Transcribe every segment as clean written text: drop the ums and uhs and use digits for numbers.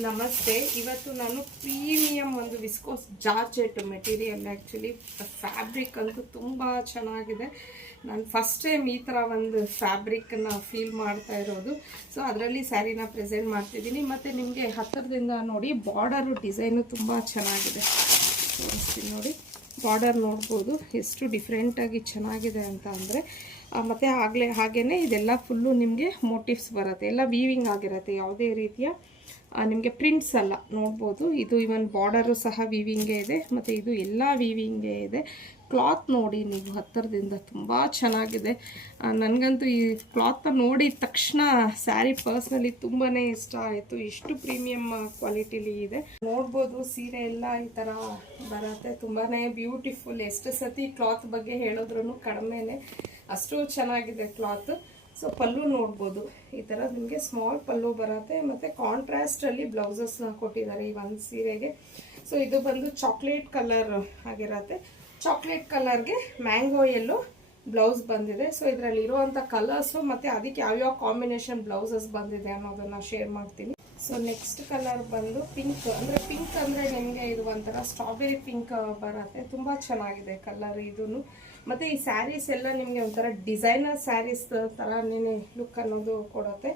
ನಮಸ್ತೆ. ಇವತ್ತು ನಾನು ಪ್ರೀಮಿಯಂ ಒಂದು viscose georgette material, actually fabric ಅಂತೂ ತುಂಬ ಚೆನ್ನಾಗಿದೆ. ನಾನು ಫಸ್ಟ್ ಟೈಮ್ ಈ ಥರ ಒಂದು ಫ್ಯಾಬ್ರಿಕ್ನ ಫೀಲ್ ಮಾಡ್ತಾ ಇರೋದು. ಸೊ ಅದರಲ್ಲಿ ಸ್ಯಾರಿನ ಪ್ರೆಸೆಂಟ್ ಮಾಡ್ತಿದ್ದೀನಿ. ಮತ್ತು ನಿಮಗೆ ಹತ್ತಿರದಿಂದ ನೋಡಿ ಬಾರ್ಡರು ಡಿಸೈನು ತುಂಬ ಚೆನ್ನಾಗಿದೆ. ತೋರಿಸ್ತೀನಿ ನೋಡಿ, ಬಾರ್ಡರ್ ನೋಡ್ಬೋದು ಎಷ್ಟು ಡಿಫ್ರೆಂಟಾಗಿ ಚೆನ್ನಾಗಿದೆ ಅಂತ ಅಂದರೆ. ಮತ್ತು ಹಾಗೇ ಇದೆಲ್ಲ ಫುಲ್ಲು ನಿಮಗೆ ಮೋಟಿವ್ಸ್ ಬರುತ್ತೆ, ಎಲ್ಲ ವೀವಿಂಗ್ ಆಗಿರುತ್ತೆ, ಯಾವುದೇ ರೀತಿಯ ನಿಮಗೆ ಪ್ರಿಂಟ್ಸ್ ಅಲ್ಲ. ನೋಡ್ಬೋದು, ಇದು ಇವನ್ ಬಾರ್ಡರು ಸಹ ವೀವಿಂಗೇ ಇದೆ, ಮತ್ತು ಇದು ಎಲ್ಲ ವೀವಿಂಗೇ ಇದೆ. ಕ್ಲಾತ್ ನೋಡಿ ನೀವು ಹತ್ತಿರದಿಂದ ತುಂಬ ಚೆನ್ನಾಗಿದೆ. ನನಗಂತೂ ಈ ಕ್ಲಾತ್ನ ನೋಡಿದ ತಕ್ಷಣ ಸ್ಯಾರಿ ಪರ್ಸ್ನಲಿ ತುಂಬಾ ಇಷ್ಟ ಆಯಿತು. ಇಷ್ಟು ಪ್ರೀಮಿಯಮ್ ಕ್ವಾಲಿಟಿಲಿ ಇದೆ. ನೋಡ್ಬೋದು ಸೀರೆ ಎಲ್ಲ ಈ ಥರ ಬರುತ್ತೆ, ತುಂಬಾ ಬ್ಯೂಟಿಫುಲ್. ಎಷ್ಟು ಸತಿ ಕ್ಲಾತ್ ಬಗ್ಗೆ ಹೇಳಿದ್ರೂ ಕಡಿಮೆನೆ, ಅಷ್ಟು ಚೆನ್ನಾಗಿದೆ ಕ್ಲಾತ್. ಸೊ ಪಲ್ಲು ನೋಡ್ಬೋದು, ಈ ಥರ ನಿಮಗೆ ಸ್ಮಾಲ್ ಪಲ್ಲು ಬರುತ್ತೆ, ಮತ್ತು ಕಾಂಟ್ರಾಸ್ಟಲ್ಲಿ ಬ್ಲೌಸಸ್ನ ಕೊಟ್ಟಿದ್ದಾರೆ ಈ ಒಂದು ಸೀರೆಗೆ. ಸೊ ಇದು ಬಂದು ಚಾಕ್ಲೇಟ್ ಕಲರ್ ಆಗಿರತ್ತೆ. ಚಾಕ್ಲೇಟ್ ಕಲರ್ಗೆ ಮ್ಯಾಂಗೋ ಎಲ್ಲೋ ಬ್ಲೌಸ್ ಬಂದಿದೆ. ಸೊ ಇದರಲ್ಲಿ ಇರುವಂಥ ಕಲರ್ಸು ಮತ್ತು ಅದಕ್ಕೆ ಯಾವ್ಯಾವ ಕಾಂಬಿನೇಷನ್ ಬ್ಲೌಸಸ್ ಬಂದಿದೆ ಅನ್ನೋದನ್ನು ಶೇರ್ ಮಾಡ್ತೀನಿ. ಸೊ ನೆಕ್ಸ್ಟ್ ಕಲರ್ ಬಂದು ಪಿಂಕ್. ಪಿಂಕ್ ಅಂದರೆ ನಿಮಗೆ ಇದು ಒಂಥರ ಸ್ಟ್ರಾಬೆರಿ ಪಿಂಕ್ ಬರುತ್ತೆ, ತುಂಬ ಚೆನ್ನಾಗಿದೆ ಕಲರ್ ಇದೂ. ಮತ್ತು ಈ ಸ್ಯಾರೀಸ್ ಎಲ್ಲ ನಿಮಗೆ ಒಂಥರ ಡಿಸೈನರ್ ಸ್ಯಾರೀಸ್ ಥರನೇ ಲುಕ್ ಅನ್ನೋದು ಕೊಡುತ್ತೆ.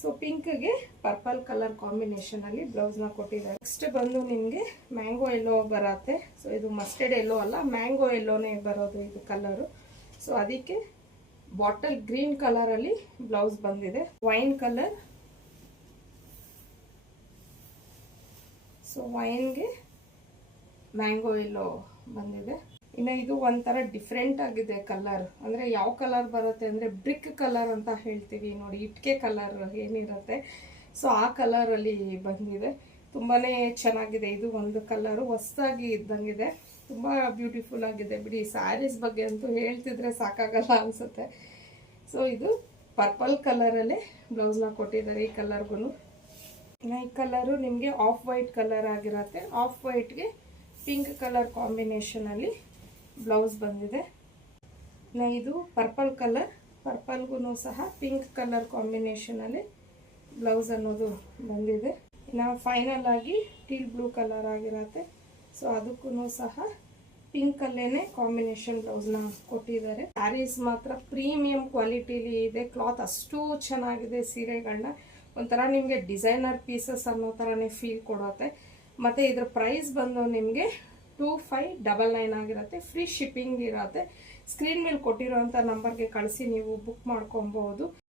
ಸೊ ಪಿಂಕ್ಗೆ ಪರ್ಪಲ್ ಕಲರ್ ಕಾಂಬಿನೇಷನಲ್ಲಿ ಬ್ಲೌಸ್ನ ಕೊಟ್ಟಿದ್ದಾರೆ. ನೆಕ್ಸ್ಟ್ ಬಂದು ನಿಮಗೆ ಮ್ಯಾಂಗೋ ಎಲ್ಲೋ ಬರುತ್ತೆ. ಸೊ ಇದು ಮಸ್ಟರ್ಡ್ ಎಲ್ಲೋ ಅಲ್ಲ, ಮ್ಯಾಂಗೋ ಎಲ್ಲೋನೇ ಬರೋದು ಇದು ಕಲರು. ಸೊ ಅದಕ್ಕೆ ಬಾಟಲ್ ಗ್ರೀನ್ ಕಲರಲ್ಲಿ ಬ್ಲೌಸ್ ಬಂದಿದೆ, ವೈನ್ ಕಲರ್. ಸೊ ವೈನ್ಗೆ ಮ್ಯಾಂಗೋ ಎಲ್ಲೋ ಬಂದಿದೆ. ಇನ್ನು ಇದು ಒಂಥರ ಡಿಫ್ರೆಂಟ್ ಆಗಿದೆ ಕಲರ್. ಅಂದರೆ ಯಾವ ಕಲರ್ ಬರುತ್ತೆ ಅಂದರೆ ಬ್ರಿಕ್ ಕಲರ್ ಅಂತ ಹೇಳ್ತೀವಿ ನೋಡಿ, ಇಟ್ಕೆ ಕಲರ್ ಏನಿರುತ್ತೆ, ಸೊ ಆ ಕಲರಲ್ಲಿ ಬಂದಿದೆ. ತುಂಬಾ ಚೆನ್ನಾಗಿದೆ. ಇದು ಒಂದು ಕಲರು ಹೊಸದಾಗಿ ಇದ್ದಂಗಿದೆ, ತುಂಬ ಬ್ಯೂಟಿಫುಲ್ ಆಗಿದೆ. ಬಿಡಿ, ಸ್ಯಾರೀಸ್ ಬಗ್ಗೆ ಅಂತೂ ಹೇಳ್ತಿದ್ರೆ ಸಾಕಾಗಲ್ಲ ಅನಿಸುತ್ತೆ. ಸೊ ಇದು ಪರ್ಪಲ್ ಕಲರಲ್ಲೇ ಬ್ಲೌಸ್ನ ಕೊಟ್ಟಿದ್ದಾರೆ ಈ ಕಲರ್ಗೂ. ಇನ್ನು ಈ ಕಲರು ನಿಮಗೆ ಆಫ್ ವೈಟ್ ಕಲರ್ ಆಗಿರುತ್ತೆ. ಆಫ್ ವೈಟ್ಗೆ ಪಿಂಕ್ ಕಲರ್ ಕಾಂಬಿನೇಷನಲ್ಲಿ ಬ್ಲೌಸ್ ಬಂದಿದೆ. ಇದು ಪರ್ಪಲ್ ಕಲರ್, ಪರ್ಪಲ್ಗೂ ಸಹ ಪಿಂಕ್ ಕಲರ್ ಕಾಂಬಿನೇಷನಲ್ಲಿ ಬ್ಲೌಸ್ ಅನ್ನೋದು ಬಂದಿದೆ. ಇನ್ನು ಫೈನಲ್ ಆಗಿ ಟೀಲ್ ಬ್ಲೂ ಕಲರ್ ಆಗಿರತ್ತೆ. ಸೊ ಅದಕ್ಕೂ ಸಹ ಪಿಂಕಲ್ಲೇ ಕಾಂಬಿನೇಷನ್ ಬ್ಲೌಸ್ನ ಕೊಟ್ಟಿದ್ದಾರೆ. ಸ್ಯಾರೀಸ್ ಮಾತ್ರ ಪ್ರೀಮಿಯಂ ಕ್ವಾಲಿಟಿಲಿ ಇದೆ. ಕ್ಲಾತ್ ಅಷ್ಟು ಚೆನ್ನಾಗಿದೆ. ಸೀರೆಗಳನ್ನ ಒಂಥರ ನಿಮಗೆ ಡಿಸೈನರ್ ಪೀಸಸ್ ಅನ್ನೋ ಥರನೇ ಫೀಲ್ ಕೊಡುತ್ತೆ. ಮತ್ತು ಇದರ ಪ್ರೈಸ್ ಬಂದು ನಿಮಗೆ 2599 ಆಗಿರುತ್ತೆ. ಫ್ರೀ ಶಿಪ್ಪಿಂಗ್ ಇರುತ್ತೆ. ಸ್ಕ್ರೀನ್ ಮೇಲೆ ಕೊಟ್ಟಿರೋಂಥ ನಂಬರ್ಗೆ ಕಳಿಸಿ ನೀವು ಬುಕ್ ಮಾಡ್ಕೊಬೋದು.